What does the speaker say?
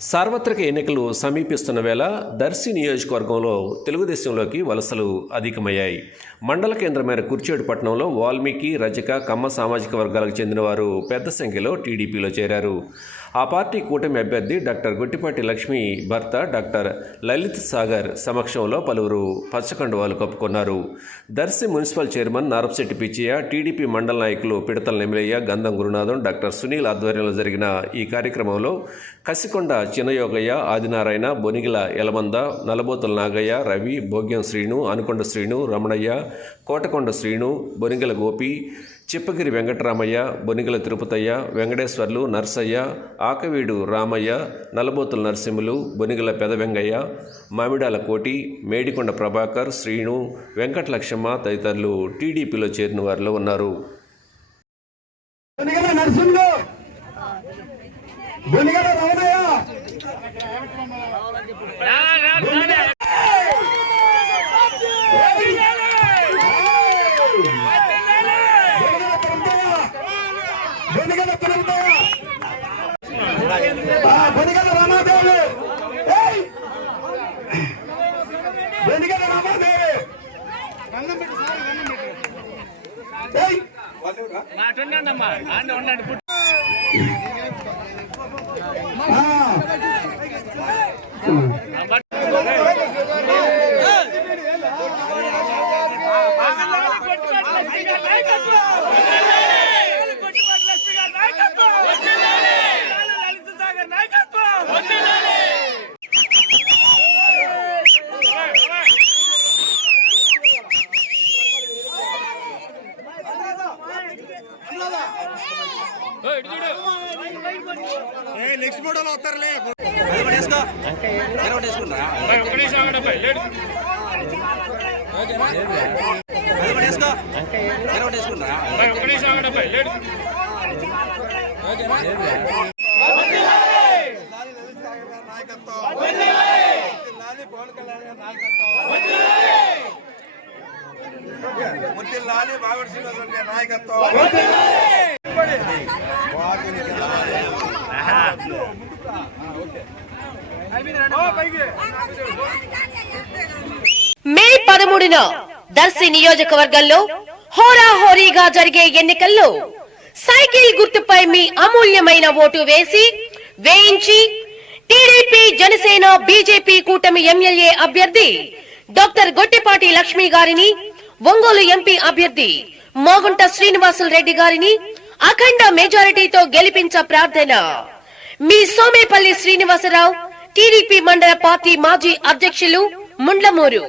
సార్వత్రిక ఎన్నికలు సమీపిస్తున్న వేళ దర్శి నియోజకవర్గంలో తెలుగుదేశంలోకి వలసలు అధికమయ్యాయి. మండల కేంద్రమైన కుర్చేడుపట్నంలో వాల్మీకి రజక కమ్మ సామాజిక వర్గాలకు చెందిన వారు పెద్ద సంఖ్యలో టీడీపీలో చేరారు. ఆ పార్టీ కూటమి అభ్యర్థి డాక్టర్ గుట్టిపాటి లక్ష్మి భర్త డాక్టర్ లలిత్ సాగర్ సమక్షంలో పలువురు పచ్చకండువాలు కప్పుకున్నారు. Darsi municipal chairman Narapasetti Pichaiah TDP మండల నాయకులు పిడతల నెమిలయ్య గంధం గురునాథం డాక్టర్ సునీల్ ఆధ్వర్యంలో జరిగిన ఈ కార్యక్రమంలో కసికొండ చిన్నయోగయ్య ఆదినారాయణ బొనిగిల యలమంద నలబోతుల నాగయ్య రవి భోగ్యం శ్రీను అనుకొండ శ్రీను రమణయ్య కోటకొండ శ్రీను బొనిగల గోపి చిప్పగిరి వెంకటరామయ్య బొనిగల తిరుపతయ్య వెంకటేశ్వర్లు నర్సయ్య ఆకవీడు రామయ్య నలబోతుల నరసింహులు బొనిగల పెదవెంగయ్య మామిడాల కోటి మేడికొండ ప్రభాకర్ శ్రీను వెంకటలక్ష్మ తదితరులు టీడీపీలో చేరిన వారిలో ఉన్నారు. నరసింహులు! బొనిగల రమణయ్య బొనిగల తిరుపతయ్య ఆ, బొనిగల రామాదేవి ఏయ్! బొనిగల రామాదేవి ఏయ్! ఆ. నెక్స్ట్ ఫోటోలో వస్తారులే. గారి నాయకత్వం మే పదమూడున దర్శి నియోజకవర్గంలో హోరాహోరీగా జరిగే ఎన్నికల్లో సైకిల్ గుర్తుపై మీ అమూల్యమైన ఓటు వేసి వేయించి టీడీపీ జనసేన బీజేపీ కూటమి ఎమ్మెల్యే అభ్యర్థి డాక్టర్ గొట్టిపాటి లక్ష్మి గారిని ఒంగోలు ఎంపీ అభ్యర్థి మోగుంట శ్రీనివాసులు రెడ్డి గారిని అఖండ మెజారిటీతో గెలిపించ ప్రార్థన. మీ సోమేపల్లి శ్రీనివాసరావు టీడీపీ మండల పార్టీ మాజీ అధ్యక్షులు ముండ్లమూరు.